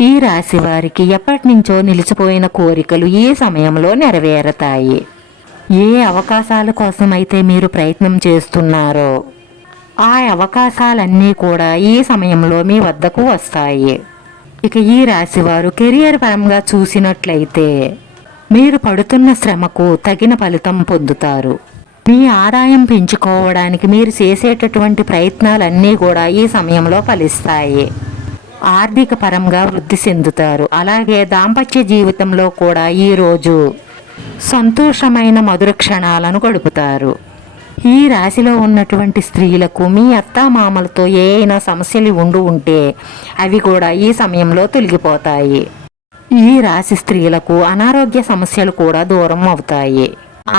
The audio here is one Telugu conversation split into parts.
ఈ రాశి వారికి ఎప్పటి నుంచో నిలిచిపోయిన కోరికలు ఈ సమయంలో నెరవేరతాయి? ఏ అవకాశాల కోసం అయితే మీరు ప్రయత్నం చేస్తున్నారో ఆ అవకాశాలన్నీ కూడా ఈ సమయంలో మీ వద్దకు వస్తాయి. ఇక ఈ రాశివారు కెరియర్ పరంగా చూసినట్లయితే మీరు పడుతున్న శ్రమకు తగిన ఫలితం పొందుతారు. మీ ఆదాయం పెంచుకోవడానికి మీరు చేసేటటువంటి ప్రయత్నాలన్నీ కూడా ఈ సమయంలో ఫలిస్తాయి. ఆర్థిక పరంగా వృద్ధి చెందుతారు. అలాగే దాంపత్య జీవితంలో కూడా ఈ రోజు సంతోషమైన మధుర క్షణాలను గడుపుతారు. ఈ రాశిలో ఉన్నటువంటి స్త్రీలకు మీ అత్తామామలతో ఏ అయినా సమస్యలు ఉండి ఉంటే అవి కూడా ఈ సమయంలో తొలగిపోతాయి. ఈ రాశి స్త్రీలకు అనారోగ్య సమస్యలు కూడా దూరం అవుతాయి.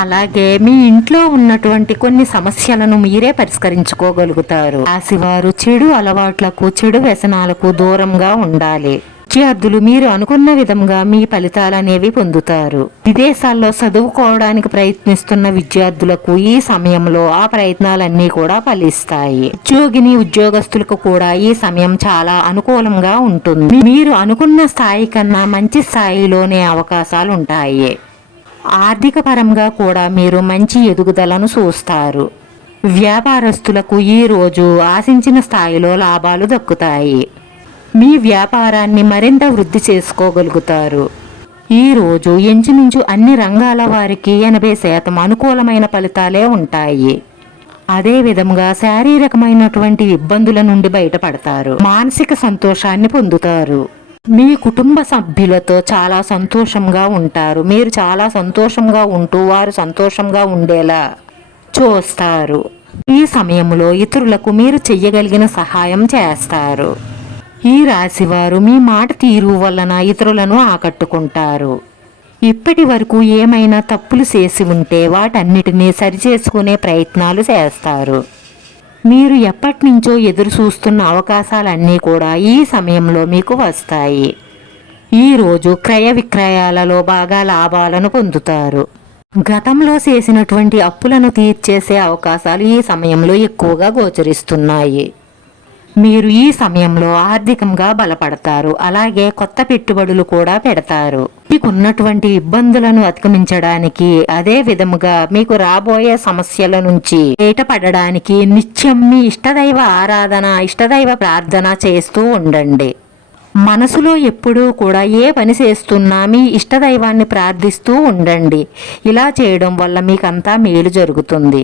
అలాగే మీ ఇంట్లో ఉన్నటువంటి కొన్ని సమస్యలను మీరే పరిష్కరించుకోగలుగుతారు. రాశివారు చెడు అలవాట్లకు చెడు వ్యసనాలకు దూరంగా ఉండాలి. విద్యార్థులు మీరు అనుకున్న విధంగా మీ ఫలితాలు అనేవి పొందుతారు. విదేశాల్లో చదువుకోవడానికి ప్రయత్నిస్తున్న విద్యార్థులకు ఈ సమయంలో ఆ ప్రయత్నాలన్నీ కూడా ఫలిస్తాయి. ఉద్యోగిని ఉద్యోగస్తులకు కూడా ఈ సమయం చాలా అనుకూలంగా ఉంటుంది. మీరు అనుకున్న స్థాయి కన్నా మంచి స్థాయిలోనే అవకాశాలు ఉంటాయి ఆర్థిక పరంగా కూడా మీరు మంచి ఎదుగుదలను చూస్తారు. వ్యాపారస్తులకు ఈ రోజు ఆశించిన స్థాయిలో లాభాలు దక్కుతాయి. మీ వ్యాపారాన్ని మరింత వృద్ధి చేసుకోగలుగుతారు. ఈ రోజు ఇంచుమించు అన్ని రంగాల వారికి ఎనభై శాతం అనుకూలమైన ఫలితాలే ఉంటాయి. అదే విధంగా శారీరకమైనటువంటి ఇబ్బందుల నుండి బయటపడతారు. మానసిక సంతోషాన్ని పొందుతారు. మీ కుటుంబ సభ్యులతో చాలా సంతోషంగా ఉంటారు. మీరు చాలా సంతోషంగా ఉంటూ వారు సంతోషంగా ఉండేలా చూస్తారు. ఈ సమయంలో ఇతరులకు మీరు చెయ్యగలిగిన సహాయం చేస్తారు. ఈ రాశివారు మీ మాట తీరు వలన ఇతరులను ఆకట్టుకుంటారు. ఇప్పటి వరకు ఏమైనా తప్పులు చేసి ఉంటే వాటన్నిటినీ సరిచేసుకునే ప్రయత్నాలు చేస్తారు. మీరు ఎప్పటి నుంచో ఎదురు చూస్తున్న అవకాశాలన్నీ కూడా ఈ సమయంలో మీకు వస్తాయి. ఈరోజు క్రయ విక్రయాలలో బాగా లాభాలను పొందుతారు. గతంలో చేసినటువంటి అప్పులను తీర్చేసే అవకాశాలు ఈ సమయంలో ఎక్కువగా గోచరిస్తున్నాయి. మీరు ఈ సమయంలో ఆర్థికంగా బలపడతారు. అలాగే కొత్త పెట్టుబడులు కూడా పెడతారు. మీకు ఉన్నటువంటి ఇబ్బందులను అధిగమించడానికి అదే విధముగా మీకు రాబోయే సమస్యల నుంచి బయటపడడానికి నిత్యం మీ ఇష్టదైవ ఆరాధన ఇష్టదైవ ప్రార్థన చేస్తూ ఉండండి. మనసులో ఎప్పుడూ కూడా ఏ పని చేస్తున్నా మీ ఇష్టదైవాన్ని ప్రార్థిస్తూ ఉండండి. ఇలా చేయడం వల్ల మీకంతా మేలు జరుగుతుంది.